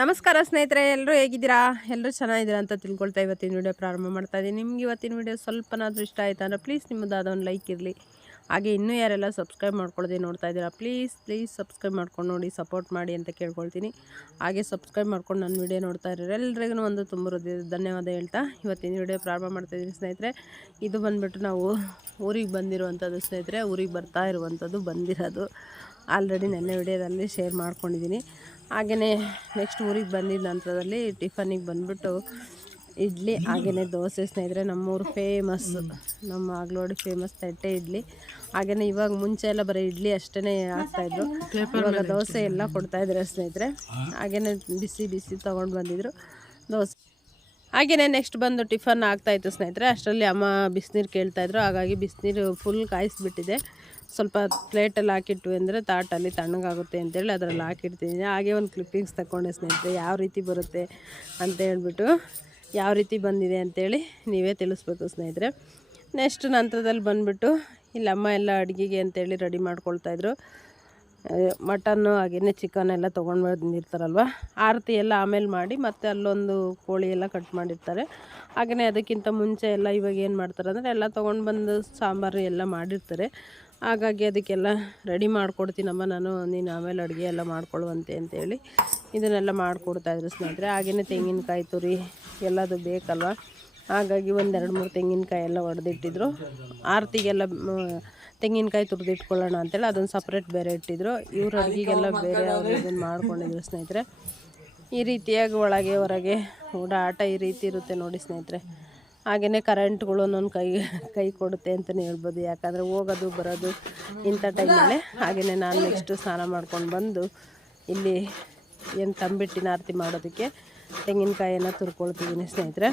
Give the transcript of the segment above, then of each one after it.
ನಮಸ್ಕಾರ ಸ್ನೇಹಿತರೆ ಎಲ್ಲರೂ ಹೇಗಿದ್ದೀರಾ? ಎಲ್ಲರೂ ಚೆನ್ನಾಗಿದ್ದೀರಾ ಅಂತ ತಿಳ್ಕೊಳ್ತಾ ಇವತ್ತಿನ ವಿಡಿಯೋ ಪ್ರಾರಂಭ ಮಾಡ್ತಾ ಇದ್ದೀನಿ. ನಿಮ್ಗೆ ಇವತ್ತಿನ ವಿಡಿಯೋ ಸ್ವಲ್ಪನಾದರೂ ಇಷ್ಟ ಆಯ್ತಾ ಅಂದರೆ ಪ್ಲೀಸ್ ನಿಮ್ಮದು ಒಂದು ಲೈಕ್ ಇರಲಿ. ಹಾಗೆ ಇನ್ನೂ ಯಾರೆಲ್ಲ ಸಬ್ಸ್ಕ್ರೈಬ್ ಮಾಡ್ಕೊಳ್ಳೋದೇ ನೋಡ್ತಾ ಇದ್ದೀರಾ ಪ್ಲೀಸ್ ಪ್ಲೀಸ್ ಸಬ್ಸ್ಕ್ರೈಬ್ ಮಾಡ್ಕೊಂಡು ನೋಡಿ ಸಪೋರ್ಟ್ ಮಾಡಿ ಅಂತ ಕೇಳ್ಕೊಳ್ತೀನಿ. ಹಾಗೆ ಸಬ್ಸ್ಕ್ರೈಬ್ ಮಾಡ್ಕೊಂಡು ನನ್ನ ವಿಡಿಯೋ ನೋಡ್ತಾ ಇರೋರು ಎಲ್ರಿಗೂ ಒಂದು ತುಂಬ ಹೃದಯದ ಧನ್ಯವಾದ ಹೇಳ್ತಾ ಇವತ್ತಿನ ವಿಡಿಯೋ ಪ್ರಾರಂಭ ಮಾಡ್ತಾ ಇದ್ದೀನಿ ಸ್ನೇಹಿತರೆ. ಇದು ಬಂದುಬಿಟ್ಟು ನಾವು ಊರಿಗೆ ಬಂದಿರುವಂಥದ್ದು ಸ್ನೇಹಿತರೆ, ಊರಿಗೆ ಬರ್ತಾ ಇರುವಂಥದ್ದು ಬಂದಿರೋದು. ಆಲ್ರೆಡಿ ನೆನ್ನೆ ವಿಡಿಯೋದಲ್ಲಿ ಶೇರ್ ಮಾಡ್ಕೊಂಡಿದ್ದೀನಿ. ಹಾಗೆಯೇ ನೆಕ್ಸ್ಟ್ ಊರಿಗೆ ಬಂದಿದ್ದ ನಂತರದಲ್ಲಿ ಟಿಫನಿಗೆ ಬಂದುಬಿಟ್ಟು ಇಡ್ಲಿ ಹಾಗೆಯೇ ದೋಸೆ ಸ್ನೇಹಿತರೆ, ನಮ್ಮೂರು ಫೇಮಸ್ ನಮ್ಮ ಆಗ್ಲೋಡಿ ಫೇಮಸ್ ತಟ್ಟೆ ಇಡ್ಲಿ. ಹಾಗೆಯೇ ಇವಾಗ ಮುಂಚೆ ಎಲ್ಲ ಬರೀ ಇಡ್ಲಿ ಅಷ್ಟೇ ಹಾಕ್ತಾಯಿದ್ರು ಇವಾಗ ದೋಸೆ ಎಲ್ಲ ಕೊಡ್ತಾಯಿದ್ದಾರೆ ಸ್ನೇಹಿತರೆ. ಹಾಗೆಯೇ ಬಿಸಿ ಬಿಸಿ ತೊಗೊಂಡು ಬಂದಿದ್ರು ದೋಸೆ. ಹಾಗೆಯೇ ನೆಕ್ಸ್ಟ್ ಬಂದು ಟಿಫನ್ ಆಗ್ತಾಯಿತ್ತು ಸ್ನೇಹಿತರೆ. ಅಷ್ಟರಲ್ಲಿ ಅಮ್ಮ ಬಿಸಿನೀರು ಕೇಳ್ತಾಯಿದ್ರು ಹಾಗಾಗಿ ಬಿಸಿನೀರು ಫುಲ್ ಕಾಯಿಸ್ಬಿಟ್ಟಿದೆ. ಸ್ವಲ್ಪ ಪ್ಲೇಟಲ್ಲಿ ಹಾಕಿಟ್ವಿ ಅಂದರೆ ತಾಟಲ್ಲಿ ತಣ್ಣಗಾಗುತ್ತೆ ಅಂತೇಳಿ ಅದರಲ್ಲಿ ಹಾಕಿಡ್ತೀನಿ ಹಾಗೆ ಒಂದು ಕ್ಲಿಪ್ಪಿಂಗ್ಸ್ ತಗೊಂಡೆ ಸ್ನೇಹಿತರೆ, ಯಾವ ರೀತಿ ಬರುತ್ತೆ ಅಂತ ಹೇಳ್ಬಿಟ್ಟು ಯಾವ ರೀತಿ ಬಂದಿದೆ ಅಂತೇಳಿ ನೀವೇ ತಿಳಿಸ್ಬೇಕು ಸ್ನೇಹಿತರೆ. ನೆಕ್ಸ್ಟ್ ನಂತರದಲ್ಲಿ ಬಂದುಬಿಟ್ಟು ಇಲ್ಲಿ ಅಮ್ಮ ಎಲ್ಲ ಅಡುಗೆಗೆ ಅಂತೇಳಿ ರೆಡಿ ಮಾಡ್ಕೊಳ್ತಾಯಿದ್ರು ಮಟನ್ನು ಹಾಗೆಯೇ ಚಿಕನ್ ಎಲ್ಲ ತೊಗೊಂಡು ಬಂದಿರ್ತಾರಲ್ವ, ಆರತಿ ಎಲ್ಲ ಆಮೇಲೆ ಮಾಡಿ ಮತ್ತೆ ಅಲ್ಲೊಂದು ಕೋಳಿ ಎಲ್ಲ ಕಟ್ ಮಾಡಿರ್ತಾರೆ. ಹಾಗೆಯೇ ಅದಕ್ಕಿಂತ ಮುಂಚೆ ಎಲ್ಲ ಇವಾಗ ಏನು ಮಾಡ್ತಾರೆ ಅಂದರೆ ಎಲ್ಲ ತೊಗೊಂಡು ಬಂದು ಸಾಂಬಾರು ಎಲ್ಲ ಮಾಡಿರ್ತಾರೆ. ಹಾಗಾಗಿ ಅದಕ್ಕೆಲ್ಲ ರೆಡಿ ಮಾಡಿಕೊಡ್ತೀನಮ್ಮ ನಾನು. ನೀನು ಆಮೇಲೆ ಅಡುಗೆ ಎಲ್ಲ ಮಾಡ್ಕೊಳ್ಳುವಂತೆ ಅಂತೇಳಿ ಇದನ್ನೆಲ್ಲ ಮಾಡಿಕೊಡ್ತಾಯಿದ್ರು ಸ್ನೇಹಿತರೆ. ಹಾಗೆಯೇ ತೆಂಗಿನಕಾಯಿ ತುರಿ ಎಲ್ಲದು ಬೇಕಲ್ವ? ಹಾಗಾಗಿ ಒಂದೆರಡು ಮೂರು ತೆಂಗಿನಕಾಯಿ ಎಲ್ಲ ಒಡೆದಿಟ್ಟಿದ್ರು. ಆರತಿಗೆಲ್ಲ ತೆಂಗಿನಕಾಯಿ ತುರಿದಿಟ್ಕೊಳ್ಳೋಣ ಅಂತೇಳಿ ಅದೊಂದು ಸಪ್ರೇಟ್ ಬೇರೆ ಇಟ್ಟಿದ್ರು. ಇವ್ರ ಅಡುಗೆಗೆಲ್ಲ ಬೇರೆ ಅವರು ಇದನ್ನು ಮಾಡ್ಕೊಂಡಿದ್ರು ಸ್ನೇಹಿತರೆ. ಈ ರೀತಿಯಾಗಿ ಒಳಗೆ ಹೊರಗೆ ಓಡಾಟ ಈ ರೀತಿ ಇರುತ್ತೆ ನೋಡಿ ಸ್ನೇಹಿತರೆ. ಹಾಗೆಯೇ ಕರೆಂಟ್ಗಳು ಒಂದೊಂದು ಕೈ ಕೈ ಕೊಡುತ್ತೆ ಅಂತಲೇ ಹೇಳ್ಬೋದು. ಯಾಕಂದರೆ ಹೋಗೋದು ಬರೋದು ಇಂಥ ಟೈಮಲ್ಲೇ ಹಾಗೆಯೇ ನಾನು ನೆಕ್ಸ್ಟು ಸ್ನಾನ ಮಾಡ್ಕೊಂಡು ಬಂದು ಇಲ್ಲಿ ಏನು ತಂಬಿಟ್ಟಿನ ಆರತಿ ಮಾಡೋದಕ್ಕೆ ತೆಂಗಿನಕಾಯಿಯನ್ನು ತುರ್ಕೊಳ್ತಿದ್ದೀನಿ ಸ್ನೇಹಿತರೆ.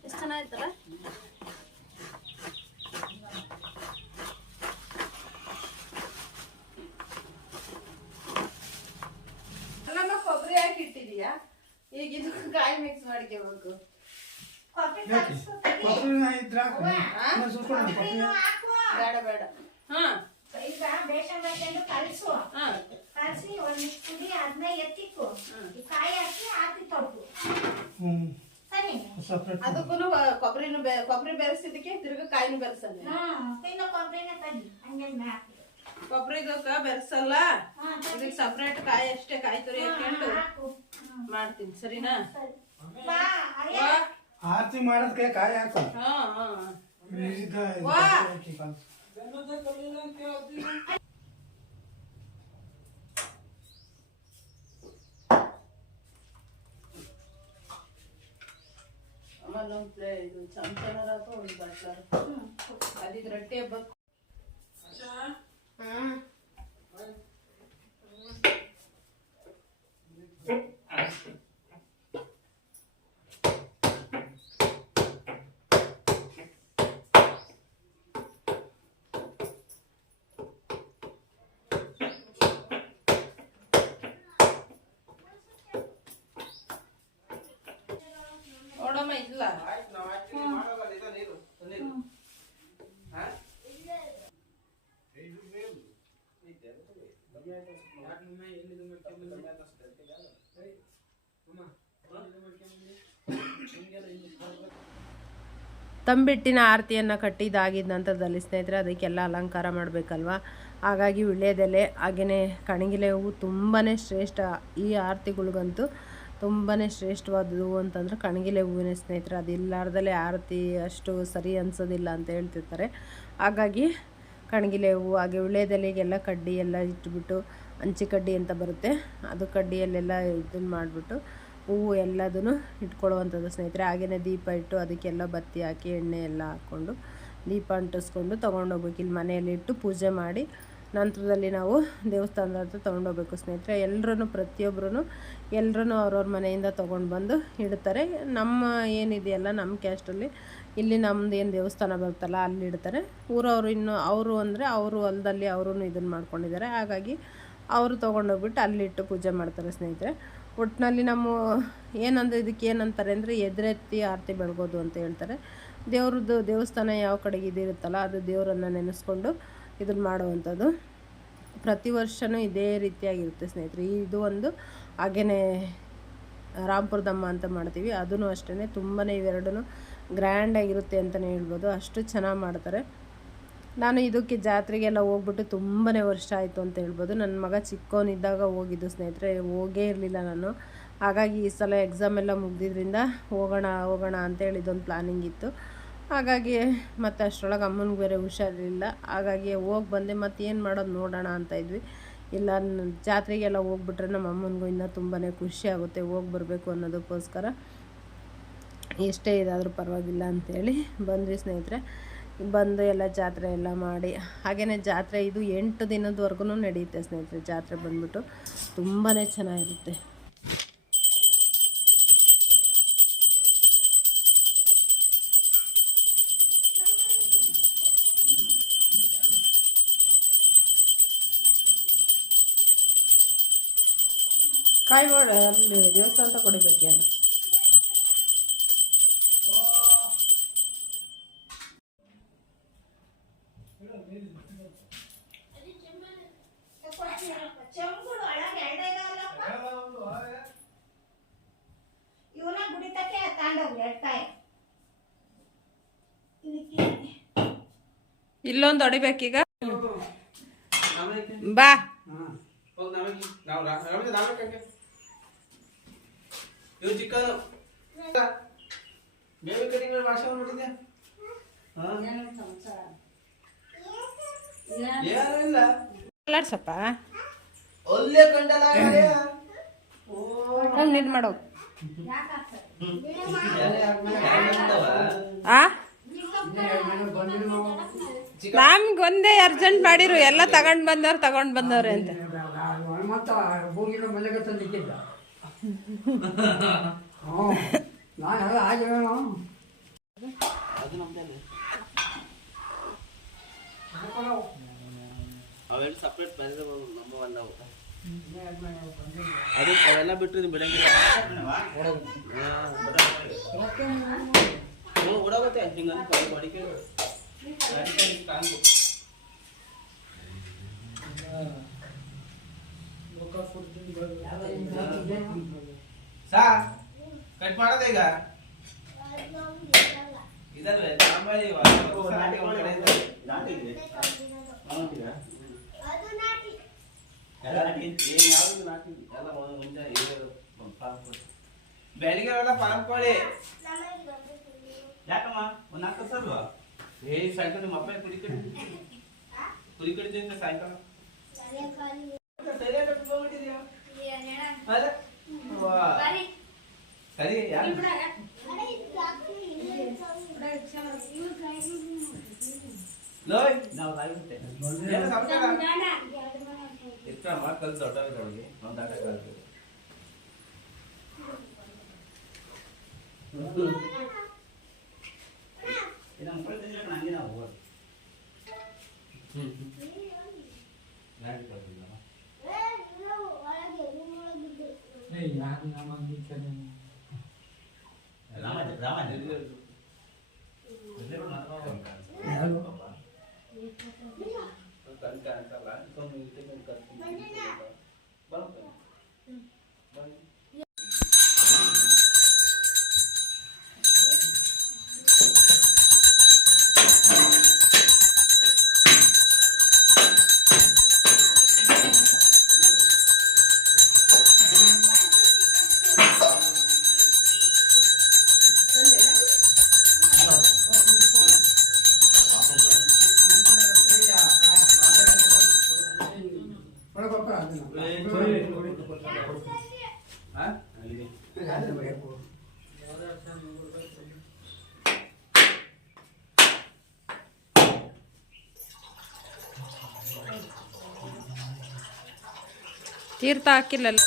ಎಷ್ಟು ಚೆನ್ನಾಗಿತ್ತಲ್ಲ ಅಲ್ಲಮ್ಮ ಕೊಬ್ಬರಿ ಹಾಕಿ ಇಟ್ಟಿದೀಯಾ ಈಗ ಇದು ಕಾಯಿ ಮಿಕ್ಸ್ ಮಾಡ್ಕೋಬೇಕು ಬೇಡ ಬೇಡ ಹಾ ಈಗ ಬೇಸನ್ ಬೇಕಂದ್ರೆ ಕಲಸು ಹಾ ಕಲಸಿ ಒಂದು ಕುಡಿ ಅದನ್ನ ಎತ್ತಿಕ್ಕು ಈ ಕಾಯಿ ಹಾಕಿ ಆತಿ ತೊಳ್ಕು ಸರಿ ಅದಕ್ಕೂ ಕೊಬ್ಬರಿನ ಕೊಬ್ಬರಿ ಬೆರೆಸಿದಕ್ಕೆ ತಿರ್ಗ ಕಾಯಿನ ಬೆರೆಸಲ್ಲ. ಕೊಬ್ಬರಿಗಕ್ಕ ಬೆರೆಸಲ್ಲ? ಇದಕ್ಕೆ ಸಪ್ರೇಟ್ ಕಾಯಿ ಅಷ್ಟೇ ಕಾಯಿ ತುರಿ ಹಾಕೊಂಡು ಹಾಕು. ಮಾಡ್ತೀನಿ ಸರಿನಾ? ಆರತಿ ಮಾಡೋದಕ್ಕೆ ಕಾಯಿ ಹಾಕು ಹಾ ಹಾ ಮ್ಯೂಸಿಕ್ ಇದು ವಾ. ಹಾಕಿ ಕಲ್ಸು. ಆಮೇಲೆ ಒಂದು ಪ್ಲೇ ಇದು ಚಮಚನರ ಅಥವಾ ಒಂದು ಬಟ್ಲರ್ ಅದಿದ್ ರೊಟ್ಟಿ ಹಬ್ಬಕ್ಕೆ ಇಲ್ಲ ತಂಬಿಟ್ಟಿನ ಆರತಿಯನ್ನು ಕಟ್ಟಿದ್ದಾಗಿದ್ದ ನಂತರದಲ್ಲಿ ಸ್ನೇಹಿತರೆ ಅದಕ್ಕೆಲ್ಲ ಅಲಂಕಾರ ಮಾಡಬೇಕಲ್ವ? ಹಾಗಾಗಿ ವಿಳ್ಯದೆಲೆ ಹಾಗೆಯೇ ಕಣಗಿಲೆ ಹೂವು ತುಂಬಾ ಶ್ರೇಷ್ಠ ಈ ಆರತಿಗಳಿಗಂತೂ. ತುಂಬಾ ಶ್ರೇಷ್ಠವಾದದ್ದು ಅಂತಂದರೆ ಕಣಗಿಲೆ ಹೂವಿನ ಸ್ನೇಹಿತರೆ ಅದಿಲ್ಲಾರ್ದಲೇ ಆರತಿ ಅಷ್ಟು ಸರಿ ಅನ್ಸೋದಿಲ್ಲ ಅಂತ ಹೇಳ್ತಿರ್ತಾರೆ. ಹಾಗಾಗಿ ಕಣಗಿಲೆ ಹೂವು, ಹಾಗೆ ವಿಳ್ಯದೆಲೆಗೆಲ್ಲ ಕಡ್ಡಿ ಎಲ್ಲ ಇಟ್ಬಿಟ್ಟು ಹಂಚಿ ಕಡ್ಡಿ ಅಂತ ಬರುತ್ತೆ, ಅದು ಕಡ್ಡಿಯಲ್ಲೆಲ್ಲ ಇದನ್ನು ಮಾಡಿಬಿಟ್ಟು ಹೂವು ಎಲ್ಲದನ್ನು ಇಟ್ಕೊಳ್ಳುವಂಥದ್ದು ಸ್ನೇಹಿತರೆ. ಹಾಗೆಯೇ ದೀಪ ಇಟ್ಟು ಅದಕ್ಕೆಲ್ಲ ಬತ್ತಿ ಹಾಕಿ, ಎಣ್ಣೆ ಎಲ್ಲ ಹಾಕ್ಕೊಂಡು ದೀಪ ಅಂಟಿಸ್ಕೊಂಡು ತೊಗೊಂಡೋಗ್ಬೇಕು. ಇಲ್ಲಿ ಮನೆಯಲ್ಲಿ ಇಟ್ಟು ಪೂಜೆ ಮಾಡಿ ನಂತರದಲ್ಲಿ ನಾವು ದೇವಸ್ಥಾನದ ಹತ್ರ ತೊಗೊಂಡೋಗ್ಬೇಕು ಸ್ನೇಹಿತರೆ. ಎಲ್ಲರೂ ಪ್ರತಿಯೊಬ್ಬರೂ ಎಲ್ಲರೂ ಅವ್ರವ್ರ ಮನೆಯಿಂದ ತೊಗೊಂಡು ಬಂದು ಇಡ್ತಾರೆ. ನಮ್ಮ ಏನಿದೆಯಲ್ಲ, ನಮ್ಮ ಕ್ಯಾಸ್ಟಲ್ಲಿ ಇಲ್ಲಿ ನಮ್ಮದು ಏನು ದೇವಸ್ಥಾನ ಬರುತ್ತಲ್ಲ, ಅಲ್ಲಿ ಇಡ್ತಾರೆ. ಊರವರು ಇನ್ನು, ಅವರು ಅಂದರೆ ಅವರು ಹೊಲದಲ್ಲಿ ಅವರು ಇದನ್ನು ಮಾಡ್ಕೊಂಡಿದ್ದಾರೆ. ಹಾಗಾಗಿ ಅವರು ತೊಗೊಂಡೋಗ್ಬಿಟ್ಟು ಅಲ್ಲಿಟ್ಟು ಪೂಜೆ ಮಾಡ್ತಾರೆ ಸ್ನೇಹಿತರೆ. ಒಟ್ಟಿನಲ್ಲಿ ನಮ್ಮ ಏನಂದ್ರೆ, ಇದಕ್ಕೆ ಏನಂತಾರೆ ಅಂದರೆ ಎದುರೆತ್ತಿ ಆರತಿ ಬೆಳಗೋದು ಅಂತ ಹೇಳ್ತಾರೆ. ದೇವ್ರದ್ದು ದೇವಸ್ಥಾನ ಯಾವ ಕಡೆಗೆ ಇದಿರುತ್ತಲ್ಲ, ಅದು ದೇವರನ್ನು ನೆನೆಸ್ಕೊಂಡು ಇದನ್ನು ಮಾಡುವಂಥದ್ದು. ಪ್ರತಿ ವರ್ಷವೂ ಇದೇ ರೀತಿಯಾಗಿರುತ್ತೆ ಸ್ನೇಹಿತರೆ. ಇದು ಒಂದು ಹಾಗೆಯೇ ರಾಮ್ಪುರದಮ್ಮ ಅಂತ ಮಾಡ್ತೀವಿ. ಅದೂ ಅಷ್ಟೇ ತುಂಬಾ ಇವೆರಡೂ ಗ್ರ್ಯಾಂಡಾಗಿರುತ್ತೆ ಅಂತಲೇ ಹೇಳ್ಬೋದು. ಅಷ್ಟು ಚೆನ್ನಾಗಿ ಮಾಡ್ತಾರೆ. ನಾನು ಇದಕ್ಕೆ ಜಾತ್ರೆಗೆಲ್ಲ ಹೋಗ್ಬಿಟ್ಟು ತುಂಬಾ ವರ್ಷ ಆಯಿತು ಅಂತ ಹೇಳ್ಬೋದು. ನನ್ನ ಮಗ ಚಿಕ್ಕವನಿದ್ದಾಗ ಹೋಗಿದ್ದು ಸ್ನೇಹಿತರೆ. ಹೋಗೇ ಇರಲಿಲ್ಲ ನಾನು. ಹಾಗಾಗಿ ಈ ಸಲ ಎಕ್ಸಾಮ್ ಎಲ್ಲ ಮುಗ್ದಿದ್ರಿಂದ ಹೋಗೋಣ ಹೋಗೋಣ ಅಂತೇಳಿ ಇದೊಂದು ಪ್ಲಾನಿಂಗ್ ಇತ್ತು. ಹಾಗಾಗಿ ಮತ್ತು ಅಷ್ಟರೊಳಗೆ ಅಮ್ಮನಿಗೆ ಬೇರೆ ಹುಷಾರಿರಲಿಲ್ಲ. ಹಾಗಾಗಿ ಹೋಗಿ ಬಂದೆ, ಮತ್ತು ಏನು ಮಾಡೋದು ನೋಡೋಣ ಅಂತ ಇದ್ವಿ. ಇಲ್ಲ, ಜಾತ್ರೆಗೆಲ್ಲ ಹೋಗ್ಬಿಟ್ರೆ ನಮ್ಮ ಅಮ್ಮನಿಗೂ ಇನ್ನೂ ತುಂಬಾ ಖುಷಿ ಆಗುತ್ತೆ ಹೋಗಿ ಬರಬೇಕು ಅನ್ನೋದಕ್ಕೋಸ್ಕರ. ಎಷ್ಟೇ ಇದಾದರೂ ಪರವಾಗಿಲ್ಲ ಅಂಥೇಳಿ ಬಂದ್ವಿ ಸ್ನೇಹಿತರೆ. ಬಂದು ಎಲ್ಲ ಜಾತ್ರೆ ಎಲ್ಲ ಮಾಡಿ ಹಾಗೆಯೇ ಜಾತ್ರೆ ಇದು ಎಂಟು ದಿನದವರೆಗೂ ನಡೆಯುತ್ತೆ ಸ್ನೇಹಿತರೆ ಜಾತ್ರೆ ಬಂದ್ಬಿಟ್ಟು. ತುಂಬಾ ಚೆನ್ನಾಗಿರುತ್ತೆ. ಕಾಯಿ ಮಾಡಿ ಅಲ್ಲಿ ದೇವಸ್ಥಾನ ಕೊಡಿಬೇಕೇನು ಇವನ ಗುಡಿತಕ್ಕೆ ತಾಂಡವ್ ಇದಕ್ಕೆ ಇಲ್ಲೊಂದು ಹೊಡಿಬೇಕೀಗ? ಬಾ ಹೋಗ್ ನಾವೇ ನಾವು ನಾವೇ ನಾವೇ ಕಂಗೆ ಇವು ಚಿಕ್ಕನು ಬೇಬಿ ಕಟಿಂಗ್ ಮಾಡಿ ಏನಿಲ್ಲ. ಕಲಾಡ್ಸಪ್ಪ ಹಂಗೆ ಮಾಡೋ. ಆ? ಒಂದೇ ಅರ್ಜೆಂಟ್ ಮಾಡಿರು. ಎಲ್ಲ ತಗೊಂಡ್ ಬಂದವ್ರು ತಗೊಂಡ್ ಬಂದವ್ರೆ ಅಂತ. ಅವೆಲ್ಲ ಸಪ್ರೇಟ್ ಬಂದ್ರೆ ನಮ್ಮ ಅವು. ಅದು ಅವೆಲ್ಲ ಬಿಟ್ಟರೆ ನೀವು ಹ್ಞೂ ಓಡಾಗುತ್ತೆ. ಬಾಡಿ ಬಾಡಿಕೆ ಕಾಂಗು ಸಾ ಕಟ್ ಮಾಡೋದ ಈಗ ಇದಲ್ವೇ ಸಾಂಬಾರಿ ನಾಟಿ ಒಂದ್ ಕಡೆ ಇದೆ. ನಾಟಿ ಇದೆ. ಹೌದಾ? ಎಲ್ಲ ನಾಟಿ ಇದೆ. ಏನ್ ಯಾವ್ದು ನಾಟಿ ಇದೆ? ಎಲ್ಲ ಮೊದಲು ಮುಂಚೆ ಇದು ಪಾನ್ ಕೊಡಿ. ಬೆಳಿಗ್ಗೆ ಎಲ್ಲ ಪಾನ್ ಕೊಡಿ ಯಾಕಮ್ಮ ಒಂದ್ ನಾಲ್ಕು ತರ್ಸಲ್ವಾ ಏ ಸಾಯಂಕಾಲ ನಿಮ್ಮ ಅಪ್ಪ ಕುಡಿ ಕಡಿ ಕುಡಿ ಕಡಿದಿಂದ ಸಾಯಂಕಾಲ ಸರಿಯಾಗಿ ಕಟ್ಕೊಂಡ್ ಹೋಗ್ಬಿಟ್ಟಿದ್ಯಾ? ಅಲ್ಲ? ವಾ. ಸರಿ ಯಾರು ಲೋಯ್ ನಾವು ಸಾಯ್ಬಿಟ್ಟೆ ಏನು ಸಮಾಚಾರ ಎಷ್ಟಮ್ಮ ಕಲ್ ದೊಡ್ಡವಿದ್ದವಳಿಗೆ ಒಂದು ಆಟ ಕಲ್ತು ಇದು ತೀರ್ಥ ಹಾಕಿಲ್ಲಲ್ಲ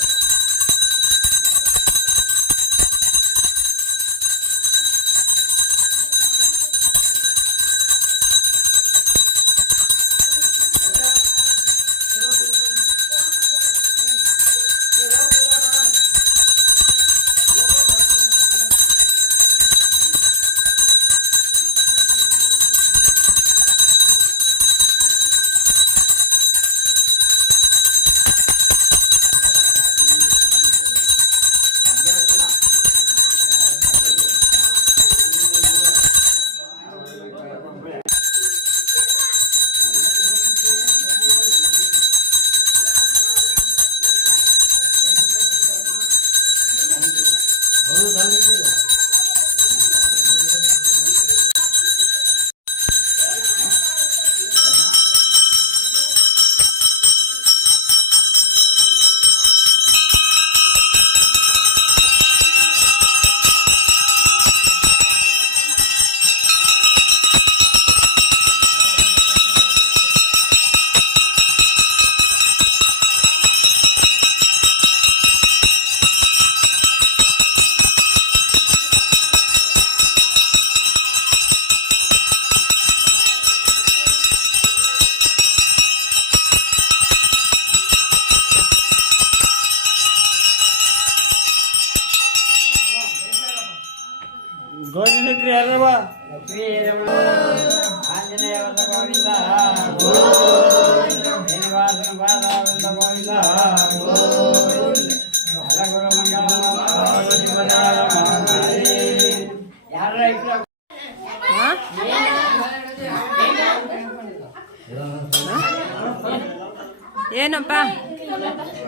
ಏನಪ್ಪ?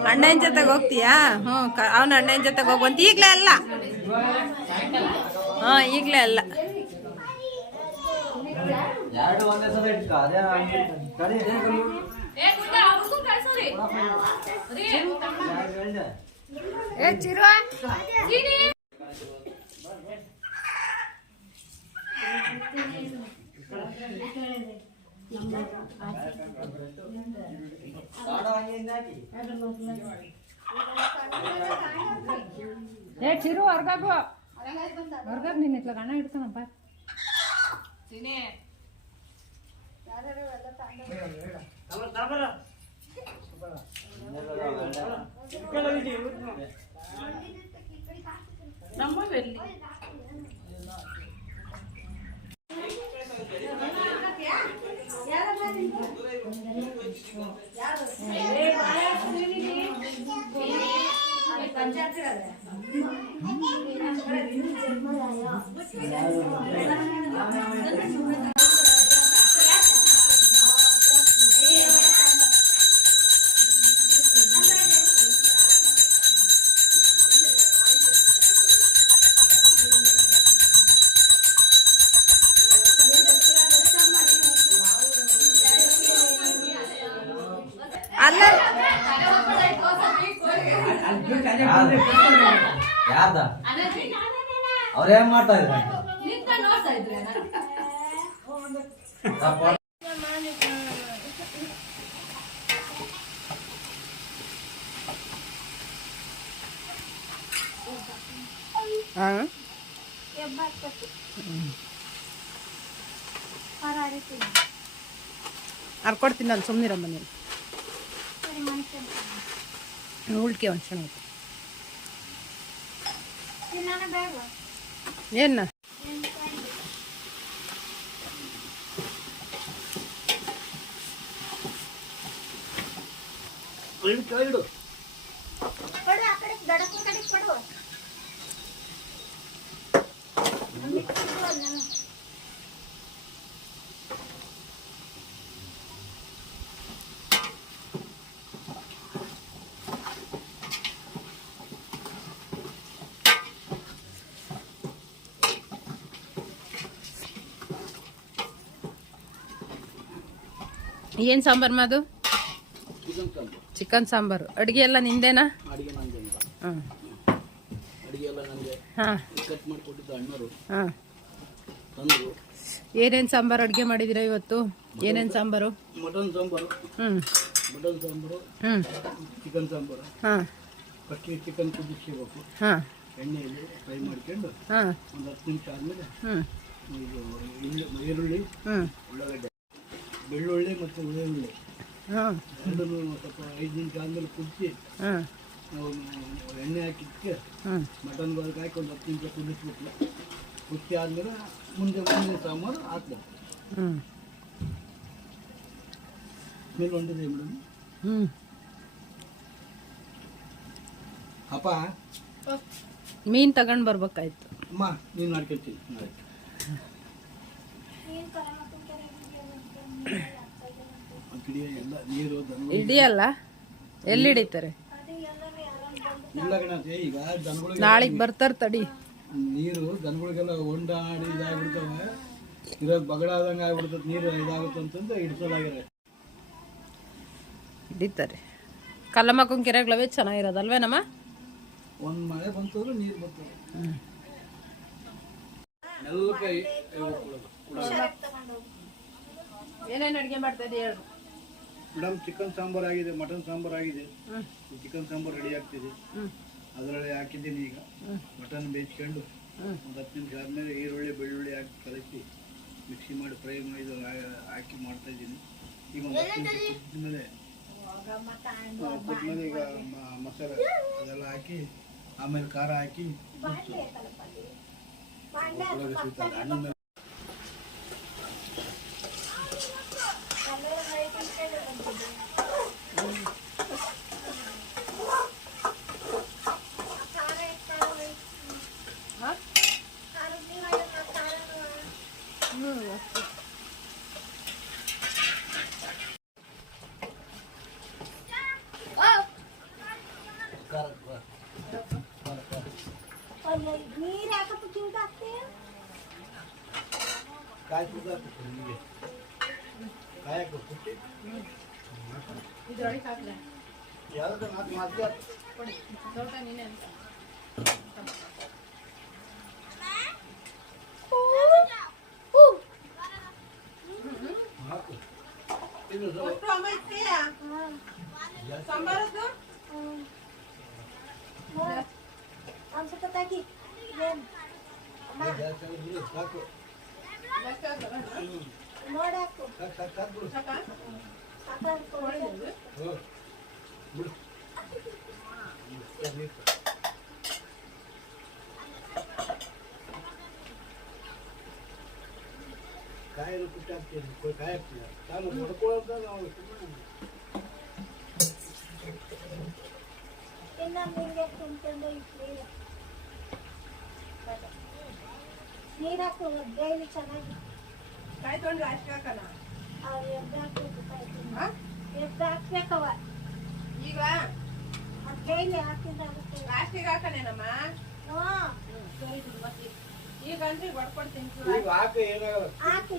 ಅಣ್ಣನ ಜೊತೆಗೆ ಹೋಗ್ತೀಯಾ? ಹ್ಞೂ ಅವನ ಅಣ್ಣನ ಜೊತೆಗೆ ಹೋಗುವಂತ ಈಗಲೇ ಅಲ್ಲ. ಹಾಂ ಈಗಲೇ ಅಲ್ಲ. ಎರಡು ಒಂದೇ ಸಲ ಇಟ್ಕ ಅದೇ ಕಡಿ ಏ ಚಿರು ಹೊರ್ಗಾಗು ಹೊರ್ಗಾಗ ನಿನ್ನ ಇತ್ಲಾಗ ಅಣ್ಣ ಇಡ್ತಾನಪ್ಪ ಅಲ್ಲ ಅವ್ರೇನ್ ಮಾಡ್ತಾ ಇದ್ರು ಹಾಂ ಹರ್ಕೊಡ್ತೀನಿ ನಾನು. ಸುಮ್ಮನಿರಮ್ಮ ನೀನು. ಉಳ್ಕೆ ಒಂದು ಚೆನ್ನಾಗಿ ಏನ? ಕೊಡು ಆ ಕಡೆ ದಡಕ್ಕೂ ಏನು ಸಾಂಬಾರು ಮಾದು ಚಿಕನ್ ಸಾಂಬಾರು. ಅಡಿಗೆ ಎಲ್ಲ ನಿಂದೇನಾ? ಹಾಂ. ಹಾಂ. ಹಾಂ. ಏನೇನು ಸಾಂಬಾರು ಅಡುಗೆ ಮಾಡಿದ್ದೀರಾ ಇವತ್ತು? ಏನೇನು ಸಾಂಬಾರು? ಮಟನ್ ಸಾಂಬಾರು. ಹ್ಞೂ ಮಟನ್ ಸಾಂಬಾರು. ಹ್ಞೂ ಚಿಕನ್ ಸಾಂಬಾರು. ಹಾಂ. ಚಿಕನ್ ಕುದಿಸ್ಕೋಬೇಕು. ಹಾಂ. ಎಣ್ಣೆಯಲ್ಲಿ ಫ್ರೈ ಮಾಡ್ಕೊಂಡು ಹಾಂ. ಒಂದು ಹತ್ತು ನಿಮಿಷ ಆದಮೇಲೆ ಹ್ಞೂ ಈರುಳ್ಳಿ ಈರುಳ್ಳಿ ಹ್ಞೂ ಉಳ್ಳಾಗಡ್ಡೆ. ಬೆಳ್ಳುಳ್ಳಿ ಮತ್ತು ಉಳ್ಳುಳ್ಳಿ ಹಾಂ. ಎರಡನ್ನೂ ಸ್ವಲ್ಪ ಐದು ನಿಮಿಷ ಆದಮೇಲೆ ಕುದಿಸಿ ಹಾಂ. ನಾವು ಎಣ್ಣೆ ಹಾಕಿದ್ದಕ್ಕೆ ಹಾಂ. ಮಟನ್ ಬಾಲ್ಗೆ ಹಾಕಿ ಒಂದು ಹತ್ತು ನಿಮಿಷ ಕುದಿಸ್ಬಿಟ್ಲ ಕುದಿಸಿ ಆದಮೇಲೆ ಮುಂದೆ ಮುಂದೆ ಸಾಂಬಾರು ಹಾಕ್ಬೇಕು ಹ್ಞೂ ಮೇಲೆ ಒಂದಿದೆ ಮೇಡಮ್. ಹ್ಞೂ ಅಪ್ಪ. ಮೀನು ತಗೊಂಡು ಬರ್ಬೇಕಾಯ್ತು. ಅಮ್ಮ ನೀನು ಮಾಡ್ಕೊಳ್ತೀನಿ ಆಯ್ತು ಆ ಕಡೆ ಎಲ್ಲ ನೀರು ದನಗಳು ಹಿಡಿಯಲ್ಲ ಎಲ್ಲಿ ಹಿಡಿತಾರೆ? ನಾಳೆಗೆ ಬರ್ತಾರೆ ತಡಿ. ನೀರು ದನಗಳಿಗೆಲ್ಲ ಹೊಂಡಾಡಿ ಇದಾಗ್ಬಿಡ್ತವೆ. ಇರೋ ಬಗಳಾದಂಗೆ ಆಗ್ಬಿಡ್ತದೆ. ನೀರು ಇದಾಗುತ್ತೆ ಅಂತಂದು ಹಿಡ್ಸೋದಾಗಿರ ಹಿಡಿತಾರೆ. ಕಲ್ಲಮ್ಮಕ್ಕನ ಕೆರೆಗಳವೇ ಚೆನ್ನಾಗಿರೋದಲ್ವೇನಮ್ಮ? ಒಂದ್ ಮಳೆ ಬಂತಂದ್ರೆ ನೀರು ಬರ್ತವೆ ಮೆಲ್ಲಕಾಯಿ ಏನೇನು ಅಡುಗೆ ಮಾಡ್ತಾ ಮೇಡಮ್ ಚಿಕನ್ ಸಾಂಬಾರ್ ಆಗಿದೆ ಮಟನ್ ಸಾಂಬಾರ್ ಆಗಿದೆ. ಚಿಕನ್ ಸಾಂಬಾರ್ ರೆಡಿ ಆಗ್ತಿದೆ. ಅದರಲ್ಲಿ ಹಾಕಿದ್ದೀನಿ ಈಗ. ಮಟನ್ ಬೇಯಿಸ್ಕೊಂಡು ಒಂದು ಹತ್ತು ನಿಮಿಷ ಆದಮೇಲೆ ಈರುಳ್ಳಿ ಬೆಳ್ಳುಳ್ಳಿ ಹಾಕಿ ಕಲಸಿ ಮಿಕ್ಸಿ ಮಾಡಿ ಫ್ರೈ ಮಾಡಿ ಹಾಕಿ ಮಾಡ್ತಾ ಇದ್ದೀನಿ. ಈಗ ಒಂದು ಹತ್ತು ನಿಮಿಷ ಕುದ್ಮೇಲೆ ಕುದ್ಮೇಲೆ ಈಗ ಮಸಾಲೆ ಅದೆಲ್ಲ ಹಾಕಿ ಆಮೇಲೆ ಖಾರ ಹಾಕಿ ಕಾಯಿ ತುರ್ದು ಹಾಕ್ಬೇಕು ನಿಮಗೆ ಕಾಯಿ ಹಾಕ್ಬೇಕು ಕುಟ್ಟಿ ಇದ್ರೊಳಗೆ ಹಾಕ್ಲ ಯಾವ್ದು ನಾಲ್ಕು ಮಾತ್ರ ಕೊಡಿ ಸ್ವಲ್ಪ ನೀನೇ ಅಂತ ಹಾಕು ಇನ್ನು ಸ್ವಲ್ಪ ಒಟ್ಟು ಅಮ್ಮ ಇರ್ತೀಯ ಸಾಂಬಾರದ್ದು ಹ್ಮ್. ನೋಡು, ಒಂದ್ ಸ್ವಲ್ಪ ತೆಗಿ. ಏನ್? ಅಮ್ಮ, ಜಾಸ್ತಿ ಆದ್ರೆ ಬಿಡು, ಸಾಕು ಹ್ಮ್. ನೋಡಾಕು. ಸಾಕು ಸಾಕು ಸಾಕು ಬಿಡು ಸಾಕಾಗ್ ಕೊಡು. ಹ್ಞೂ ಬಿಡು ಹ್ಮ್, ಸರಿ, ನೀರು. ಕಾಯನ್ನು ಕುಟ್ಟಿ ಹಾಕ್ತೀನಿ ಕೊಯ್ ಕಾಯಿ ಹಾಕ್ತೀನಿ ನಾನು ಹೊಡ್ಕೊಳ್ಳೋದ ನಾವು ಸುಮ್ಮನೆ ಇನ್ನೊಂದ್ ಹಿಂಗೆ ತುಂಬ್ಕೊಂಡು ಇಟ್ಲಿ. ಬರ. ನೀರ್ ಹಾಕು ಡೈಲಿ ಚೆನ್ನಾಗಿ ಕಾಯಿ ತೊಗೊಂಡು ಅಷ್ಟು ಹಾಕಲ್ಲ ಅವ್ರು ಎದ್ದು ಹಾಕ್ಬೇಕು ಎದ್ದು ಹಾಕ್ಬೇಕವ ಈಗ? ಅದ್ ಲಾಸ್ಟಿಗೆ ಹ್ಞೂ ಈಗ ಅಂದ್ರೆ ಹೊಡ್ಕೊಡ್ತೀನಿ ತಿಂತೀವಿ ಹಾಕಿ ಏನಾಗಲ್ಲ ಹಾಕಿ